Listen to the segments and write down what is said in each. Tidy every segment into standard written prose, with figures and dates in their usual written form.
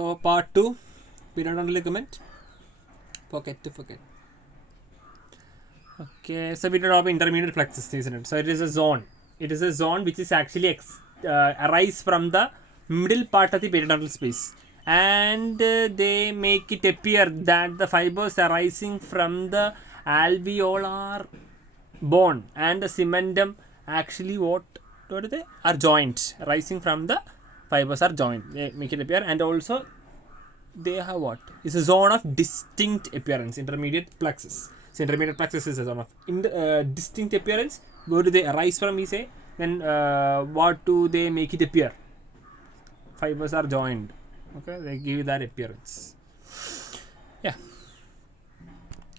So part 2, periodontal ligament, pocket to pocket. Okay, so we did of intermediate plexus, isn't it? So it is a zone. It is a zone which is actually arise from the middle part of the periodontal space, and they make it appear that the fibers arising from the alveolar bone and the cementum actually what are they? Are joined, rising from the fibers are joined. They make it appear, and also they have what? It's a zone of distinct appearance, intermediate plexus. So intermediate plexus is a zone of distinct appearance. Where do they arise from, we say? Then what do they make it appear? Fibers are joined. Okay, they give that appearance. Yeah.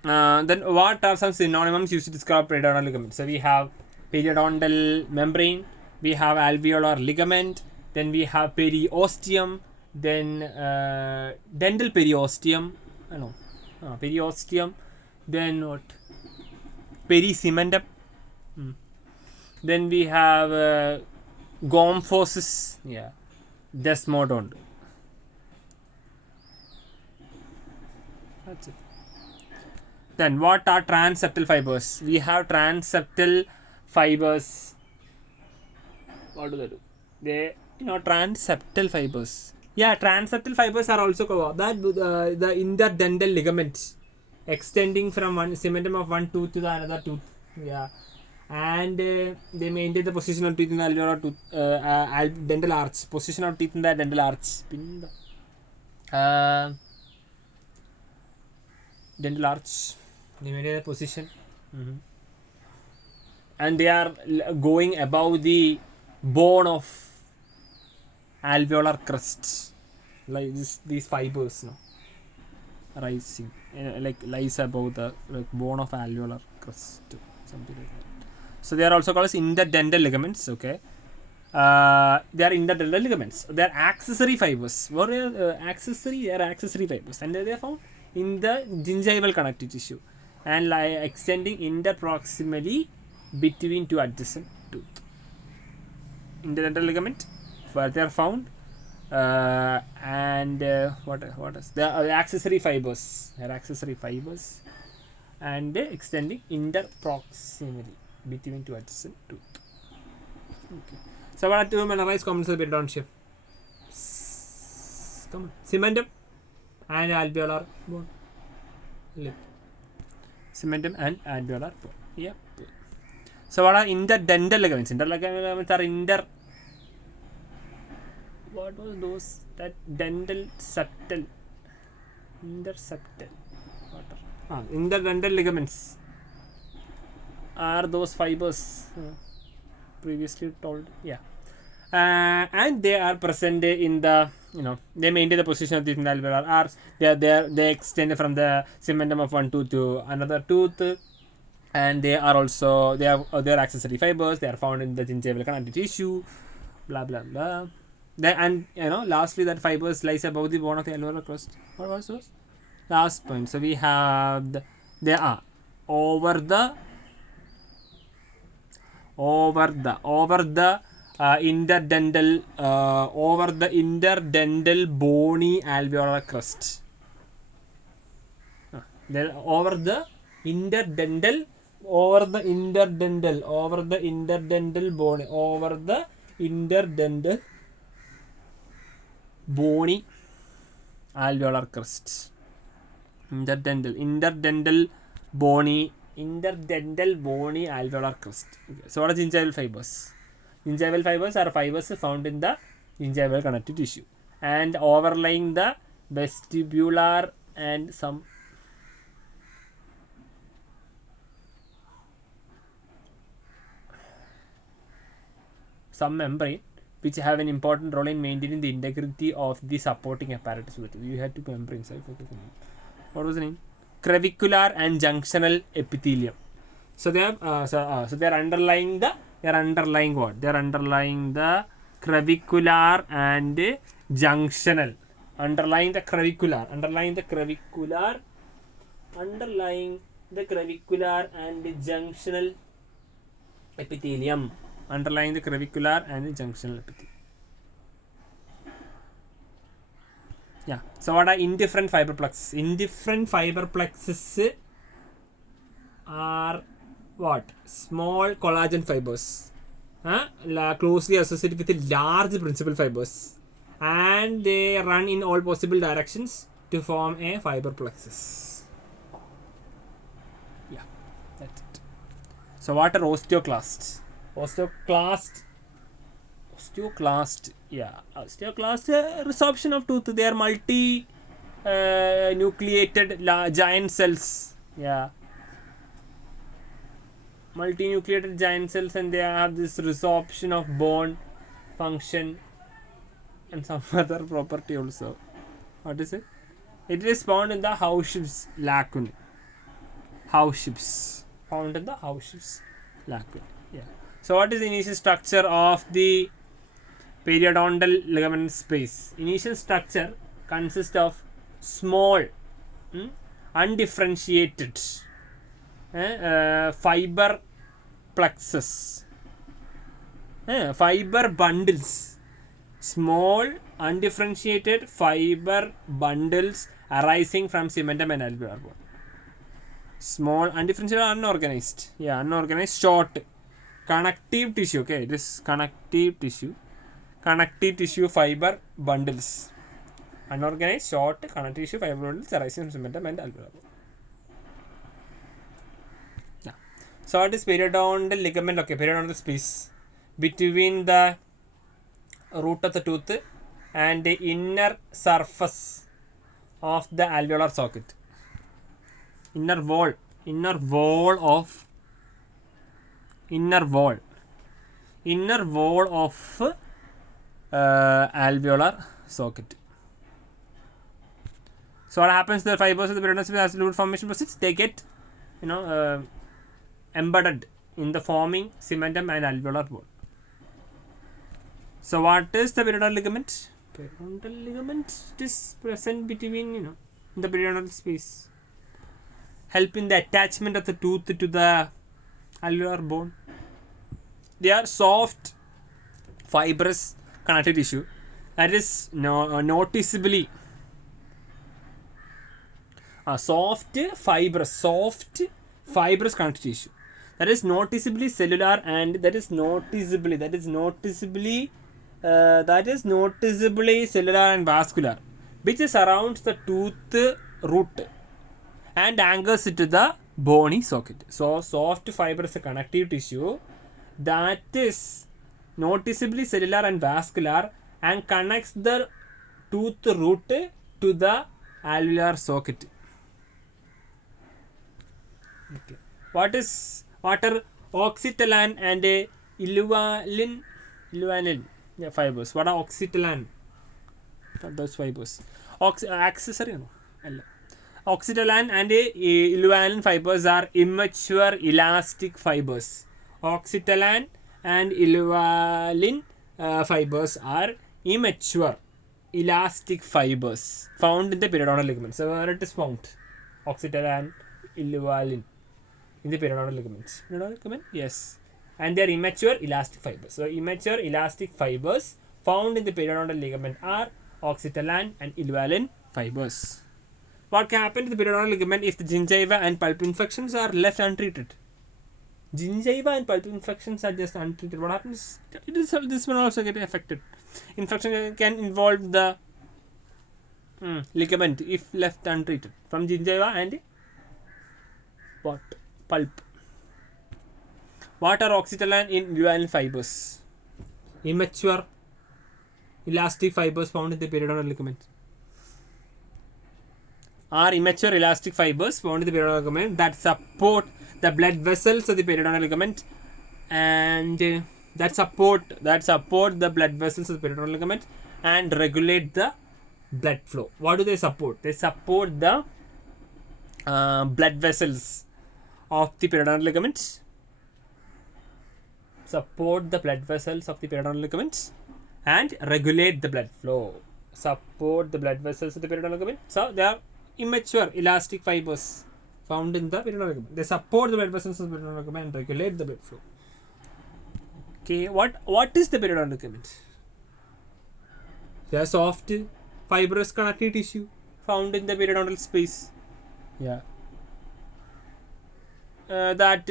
Then what are some synonyms used to describe periodontal ligament? So we have periodontal membrane, we have alveolar ligament, then we have periosteum, then dental periosteum, periosteum, then what? Pericementum. Then we have gomphosis, yeah, desmodont. That's it. Then what are transseptal fibers? We have transseptal fibers. What do they do? They, transseptal fibers. Yeah, transseptal fibers are also covered. That the interdental ligaments extending from one cementum of one tooth to the another tooth. Yeah, and they maintain the position of teeth in the alveolar tooth, dental arch. Position of teeth in the dental arch. Dental arch. They maintain the position, and they are going above the bone of alveolar crust, like these fibers, rising, like lies above the bone of alveolar crust, something like that. So they are also called as interdental ligaments. Okay, they are interdental ligaments. They are accessory fibers. What are accessory? They are accessory fibers, and they are found in the gingival connective tissue and extending interproximally between two adjacent teeth. Interdental ligament, where they are found, and what is? They are accessory fibers. They are accessory fibers, and extending interproximally between two adjacent teeth. Okay. So what are two mineralized components of the periodontium? Come on, cementum and alveolar bone. Lip. Cementum and alveolar bone. Yep. So what are interdental ligaments? Interdental ligaments are what was those? That dental septal. Interseptal. What? Interdental ligaments are those fibers previously told. Yeah. And they are present in the, they maintain the position of the alveolar arch. They extend from the cementum of one tooth to another tooth, and they are also they are accessory fibers. They are found in the gingival connective tissue, blah blah blah. And lastly, that fibers lies above the bone of the alveolar crust. What was those? Last point. So we have they are over the interdental bony alveolar crust. Then over the interdental bony alveolar crust. Interdental bony alveolar crust. Okay. So what are gingival fibers? Gingival fibers are fibers found in the gingival connective tissue and overlying the vestibular and some membrane, which have an important role in maintaining the integrity of the supporting apparatus. You had two membranes, right? What was the name? Clavicular and junctional epithelium. So they have so they are underlying the what? They are underlying the clavicular and junctional. Underlying the clavicular and junctional epithelium. Underlying the clavicular and junctional epithelium. Yeah. So what are indifferent fiber plexus? Indifferent fiber plexus are what? Small collagen fibers, closely associated with large principal fibers, and they run in all possible directions to form a fiber plexus. Yeah, that's it. So what are osteoclasts? Osteoclast, resorption of tooth. They are multi nucleated giant cells. Yeah, multinucleated giant cells, and they have this resorption of bone function and some other property also. What is it? It is found in the Hauschips lacunae. Found in the Hauschips lacunae. Yeah. So what is the initial structure of the periodontal ligament space? Initial structure consists of small, undifferentiated fiber plexus, fiber bundles, small undifferentiated fiber bundles arising from cementum and alveolar bone. Small undifferentiated, unorganized, unorganized, short connective tissue. Okay, this connective tissue fiber bundles, unorganized, short connective tissue fiber bundles arising from cementum and alveolar bone. So what is periodontal ligament? Okay, periodontal space between the root of the tooth and the inner surface of the alveolar socket. Inner wall of alveolar socket. So what happens to the fibers of the periodontal space as fluid formation proceeds? They get embedded in the forming cementum and alveolar bone. So what is the periodontal ligament? Periodontal ligament is present between in the periodontal space, helping the attachment of the tooth to the alveolar bone. They are soft, fibrous connective tissue that is noticeably soft, fibrous connective tissue that is noticeably cellular, and that is noticeably cellular and vascular, which surrounds the tooth root and anchors it to the bony socket. So soft fibrous connective tissue that is noticeably cellular and vascular and connects the tooth root to the alveolar socket. Okay. What are oxytolin and illuvalin fibers? What are oxytolin? Those fibers. Accessory no? Oxytolin and illuvalin fibers are immature elastic fibers. Oxytolin and illuvalin fibers are immature elastic fibers found in the periodontal ligament. So where it is found? Oxytolin, illuvalin in the periodontal ligaments. Periodontal ligament? Yes. And they are immature elastic fibers. So immature elastic fibers found in the periodontal ligament are oxytolin and illuvalin fibers. What can happen to the periodontal ligament if the gingiva and pulp infections are left untreated? Gingiva and pulp infections are just untreated. What happens? This one also get affected. Infection can involve the ligament if left untreated from gingiva and pulp. What are oxytolin in illuvalin fibers? Immature elastic fibers found in the periodontal ligament. Are immature elastic fibers found in the periodontal ligament that support the blood vessels of the periodontal ligament, and that support the blood vessels of the periodontal ligament and regulate the blood flow. What do they support? They support the blood vessels of the periodontal ligaments. Support the blood vessels of the periodontal ligaments and regulate the blood flow. Support the blood vessels of the periodontal ligament. So they are immature elastic fibers found in the periodontal ligament. They support the blood vessels of the periodontal ligament and regulate the blood flow. Okay, what is the periodontal ligament? They are soft, fibrous connective tissue found in the periodontal space. Yeah. That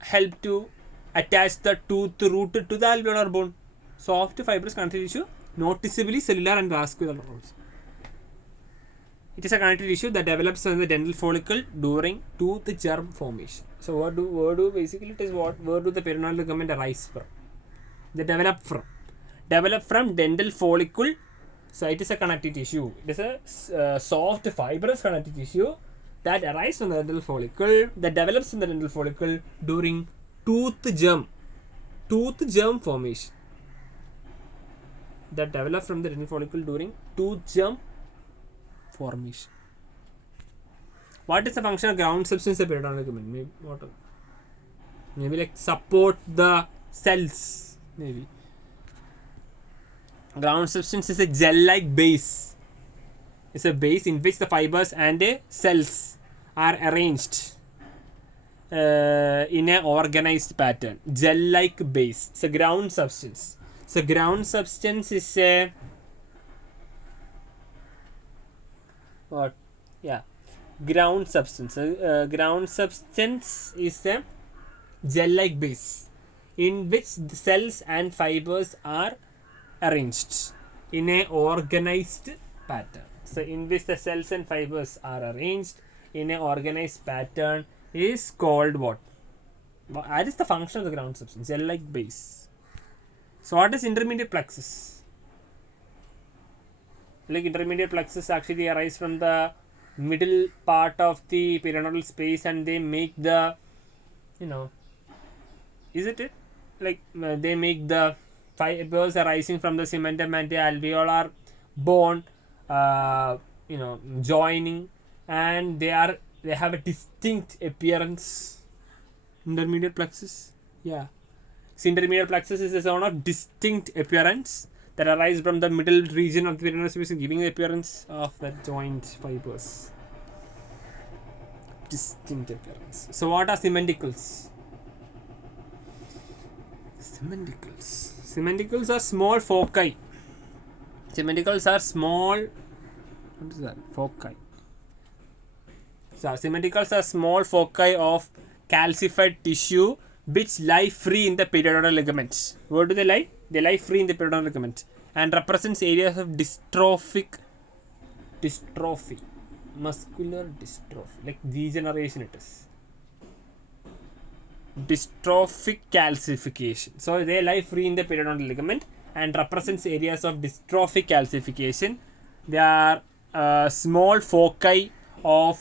help to attach the tooth root to the alveolar bone. Soft fibrous connective tissue, noticeably cellular and vascular also. It is a connective tissue that develops in the dental follicle during tooth germ formation. So where do basically it is where do the periodontal ligament arise from? They develop from dental follicle. So it is a connective tissue. It is a soft fibrous connective tissue that arises from the dental follicle, that develops in the dental follicle during tooth germ formation. That develop from the dental follicle during tooth germ formation. What is the function of ground substance of periodontal ligament? Maybe like support the cells. Maybe ground substance is a gel-like base. It's a base in which the fibers and cells are arranged in an organized pattern. Gel-like base. It's a ground substance. So ground substance is a what? Yeah, ground substance. Ground substance is a gel-like base in which the cells and fibers are arranged in a organized pattern. So in which the cells and fibers are arranged in an organized pattern is called what? That is the function of the ground substance, gel-like base. So what is intermediate plexus? Like intermediate plexus actually arise from the middle part of the periodontal space and they make the, is it? Like they make the fibers arising from the cementum and the alveolar bone, joining, and they have a distinct appearance. Intermediate plexus, yeah. So intermediate plexus is a zone of distinct appearance that arise from the middle region of the periodontal space, giving the appearance of the joint fibers. Distinct appearance. So what are cementicles? Cementicles are small foci. Cementicles are small. What is that? Foci. So cementicles are small foci of calcified tissue which lie free in the periodontal ligaments. Where do they lie? They lie free in the periodontal ligament and represents areas of dystrophy, muscular dystrophy, like degeneration it is. Dystrophic calcification. So they lie free in the periodontal ligament and represents areas of dystrophic calcification. They are small foci of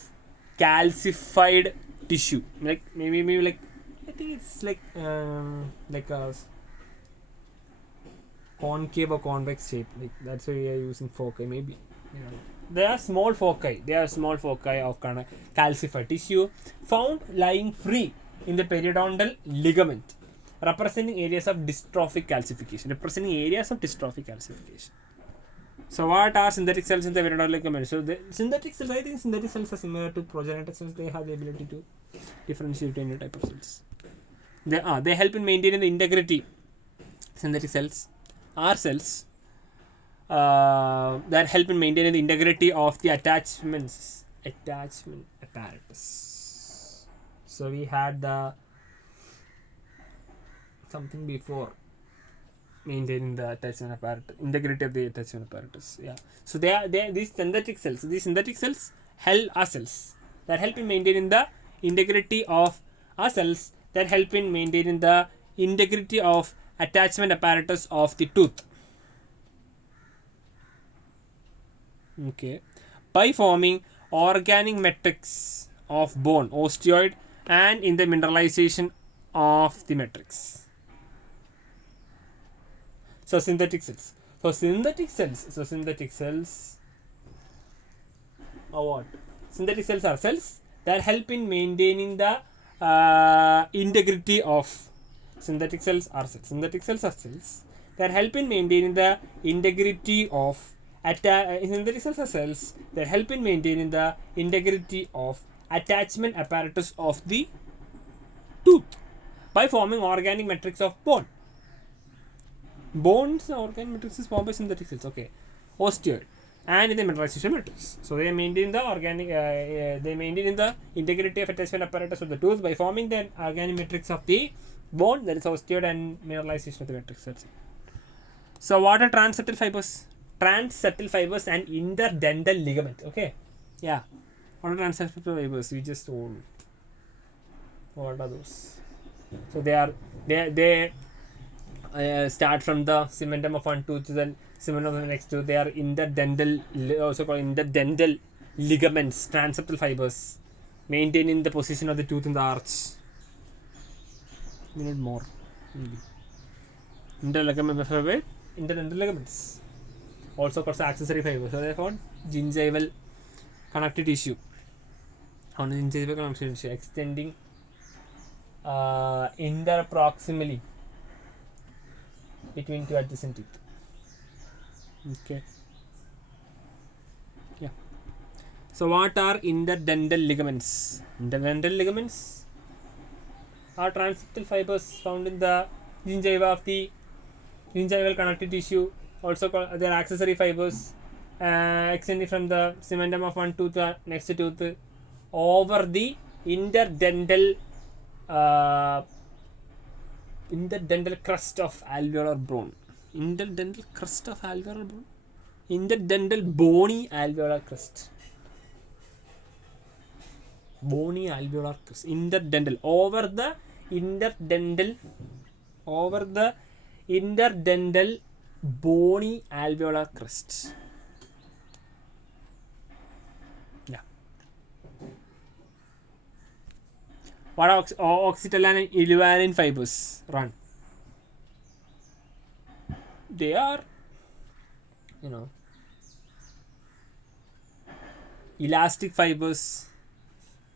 calcified tissue. Like maybe like I think it's like a concave or convex shape. Like that's why we are using foci. Maybe they are small foci. They are small foci of kind of calcified tissue found lying free in the periodontal ligament, representing areas of dystrophic calcification. So what are synthetic cells in the periodontal ligament? So the synthetic cells, I think synthetic cells are similar to progenitor cells. They have the ability to differentiate between any type of cells. They help in maintaining the integrity. Synthetic cells are cells that help in maintaining the integrity of the attachment apparatus. So we had the something before maintaining the attachment apparatus, integrity of the attachment apparatus. Yeah. So these synthetic cells. These synthetic cells are cells that help in maintaining the integrity of cells that help in maintaining the integrity of attachment apparatus of the tooth. Okay. By forming organic matrix of bone, osteoid, and in the mineralization of the matrix. So synthetic cells. So synthetic cells are what? Synthetic cells are cells that help in maintaining the integrity of. Synthetic cells are cells that help in maintaining the integrity of. Synthetic cells are cells that help in maintaining the integrity of attachment apparatus of the tooth by forming organic matrix of bone. Bones, organic matrix is formed by synthetic cells. Okay. Osteoid. and in the mineralization matrix. So they maintain the integrity of attachment apparatus of the tooth by forming the organic matrix of the bone, that is osteoid, and mineralization of the matrix. That's it. So what are transseptal fibers? Transseptal fibers and interdental ligament. Okay, yeah. What are transseptal fibers? We just told. What are those? So they start from the cementum of one tooth to the cementum of the next tooth. They are interdental, also called interdental ligaments, transseptal fibers, maintaining the position of the tooth in the arch. Minute more. Interdental ligaments, also called accessory fibers. So they are called gingival connective tissue. On the gingival connective tissue, extending interproximally between two adjacent teeth. Okay. Yeah. So what are interdental ligaments? Interdental ligaments are transseptal fibers found in the gingiva of the gingival connective tissue. Also called, they are accessory fibers extending from the cementum of one tooth to the next tooth over the interdental crust of alveolar bone. Interdental crust of alveolar bone. Interdental bony alveolar crust. Bony alveolar crust. Interdental over the interdental bony alveolar crust. Yeah. What are oxytocin and illuvalin fibers? Run. They are, elastic fibers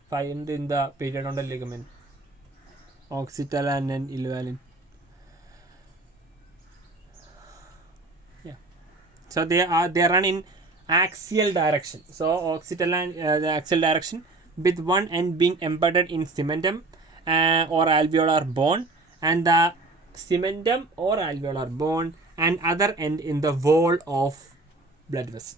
found in the periodontal ligament. Oxytocin and illuvalin. Yeah. So they run in axial direction. So oxytocin, the axial direction, with one end being embedded in cementum or alveolar bone, and the cementum or alveolar bone and other end in the wall of blood vessel.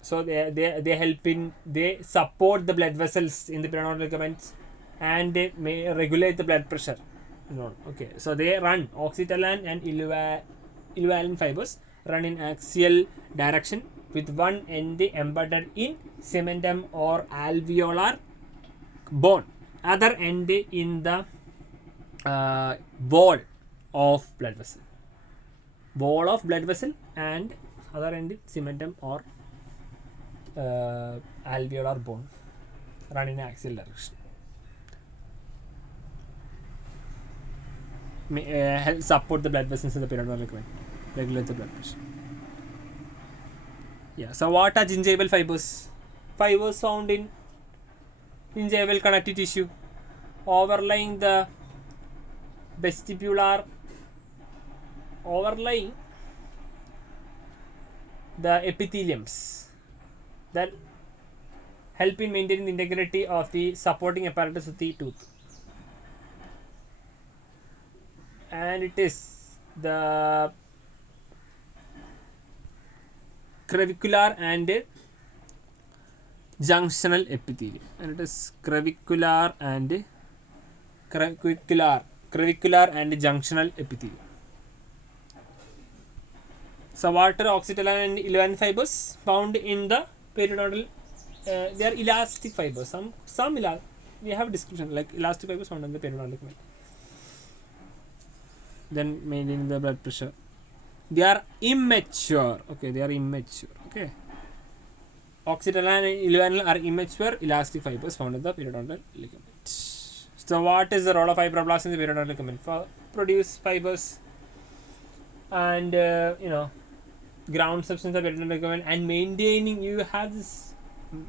So they support the blood vessels in the periodontal ligaments, and they may regulate the blood pressure. Okay, so they run oxytocin and illuvalin fibers run in axial direction with one end embedded in cementum or alveolar bone, other end in the wall of blood vessel. Wall of blood vessel and other end in cementum or alveolar bone, run in axial direction. Help support the blood vessels in the periodontal ligament, regulate the blood pressure. Yeah. So what are gingival fibers? Fibers found in gingival connective tissue, overlying the vestibular, overlying the epitheliums, that help in maintaining the integrity of the supporting apparatus of the tooth. And it is the clavicular and junctional epithelium. And it is clavicular and junctional epithelium. So what are oxytocin and illuvalin fibers found in the periodontal? They are elastic fibers. We have a description like elastic fibers found in the periodontal ligament. Then maintaining the blood pressure. They are immature. Okay, they are immature. Okay. Oxytocin and illuvalin are immature elastic fibers found in the periodontal ligament. So what is the role of fibroblasts in the periodontal ligament? For produce fibers and ground substance of periodontal ligament, and maintaining, you have this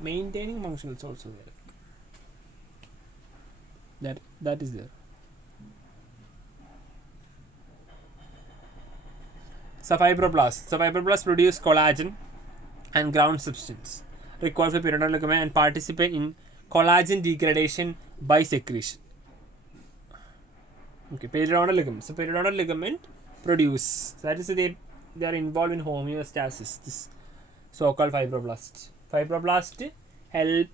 maintaining function is also there. That is there. So fibroblasts produce collagen and ground substance required for periodontal ligament and participate in collagen degradation by secretion. Okay, periodontal ligament. So periodontal ligament produce. So that is they are involved in homeostasis. so-called fibroblasts. Fibroblasts help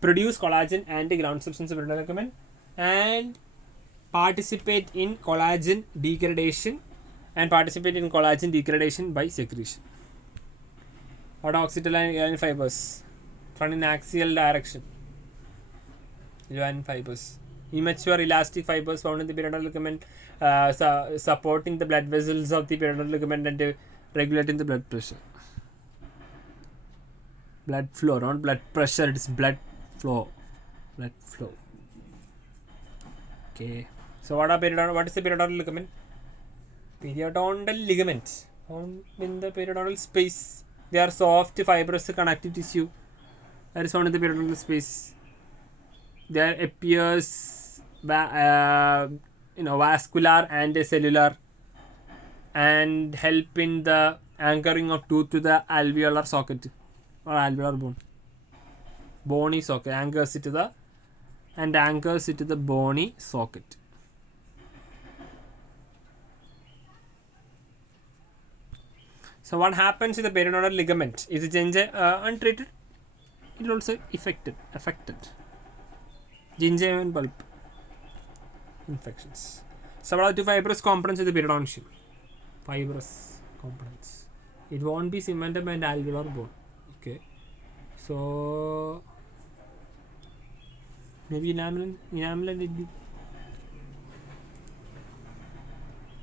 produce collagen and ground substance of periodontal ligament and participate in collagen degradation by secretion. What are occipital fibers? Run in axial direction. Hyaline fibers. Immature elastic fibers found in the periodontal ligament, supporting the blood vessels of the periodontal ligament and regulating the blood pressure. Blood flow, not blood pressure, it is blood flow. Blood flow. Okay. So what is the periodontal ligament? Periodontal ligaments found in the periodontal space. They are soft fibrous connective tissue that is found in the periodontal space. There appears vascular and cellular and help in the anchoring of tooth to the alveolar socket or alveolar bone. Bony socket anchors it to the bony socket. So what happens to the periodontal ligament? Is it untreated? It also affected. Gingival pulp infections. So what are the fibrous components of the periodontium? Fibrous components. It won't be cementum and alveolar bone. Okay. So maybe enamel will be.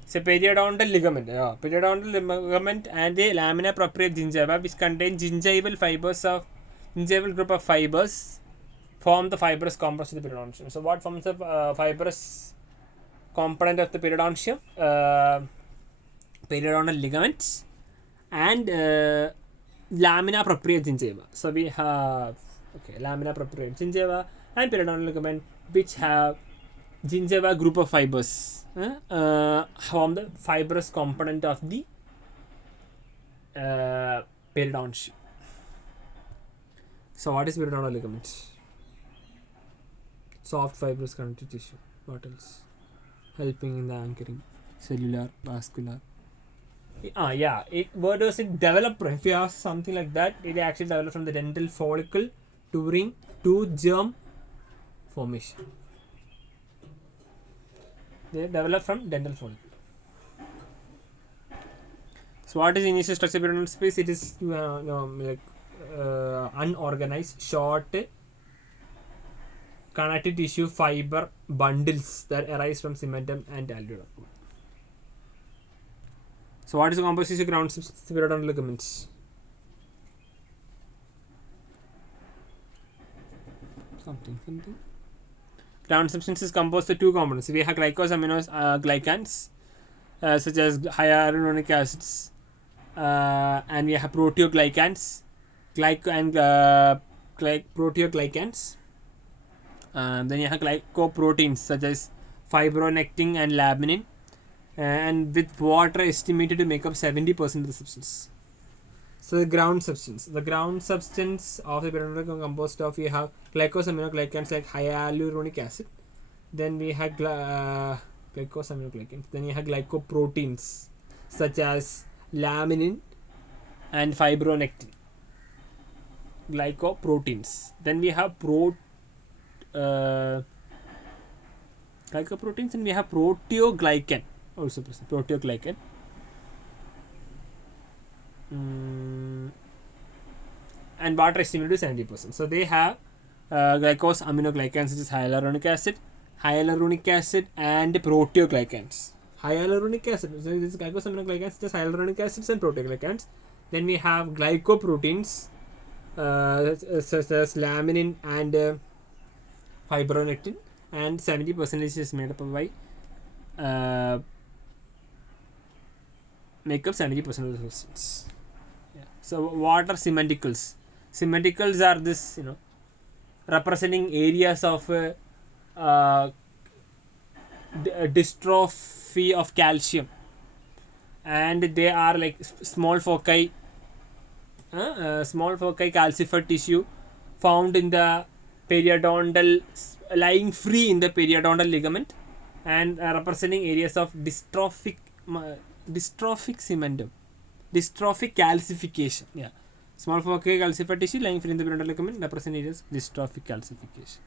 So periodontal ligament. Periodontal ligament and the lamina propria gingiva, which contain gingival group of fibers, form the fibrous components of the periodontium. So what forms the fibrous component of the periodontium? Periodontal ligaments and lamina propria gingiva. So we have lamina propria gingiva and periodontal ligament, which have gingiva group of fibers form the fibrous component of the periodontium. So what is periodontal ligament? Soft fibrous connective tissue. What else? Helping in the anchoring, cellular, vascular. Where does it develop? If you ask something like that, it actually develops from the dental follicle during tooth germ formation. They develop from dental follicle. So what is initial structure of periodontal space? It is unorganized, short connective tissue fiber bundles that arise from cementum and alveolar. So what is the composition of ground substance of periodontal ligaments? Something. Ground substance is composed of two components. We have glycans such as hyaluronic acids, and we have proteoglycans, proteoglycans. Then you have glycoproteins such as fibronectin and laminin, and with water estimated to make up 70% of the substance. So the ground substance of the periodontal is composed of, we have glycosaminoglycans like hyaluronic acid. Then we have glycosaminoglycans. Then you have glycoproteins such as laminin and fibronectin. Glycoproteins. Then we have glycoproteins, and we have proteoglycan also present. Proteoglycan. And water estimated to 70%. So they have glycosaminoglycans such as hyaluronic acid and proteoglycans. Hyaluronic acid, so this is glycosaminoglycans such as hyaluronic acids and proteoglycans. Then we have glycoproteins such as laminin and fibronectin, and 70% is made up by make up 70% of the substance. So what are cementicles? Cementicles are this, representing areas of dystrophy of calcium, and they are like small foci calcified tissue found in the periodontal, lying free in the periodontal ligament, and representing areas of dystrophic cementum, dystrophic calcification. Small foci calcified tissue lying within the periodontal ligament. The present areas dystrophic calcification.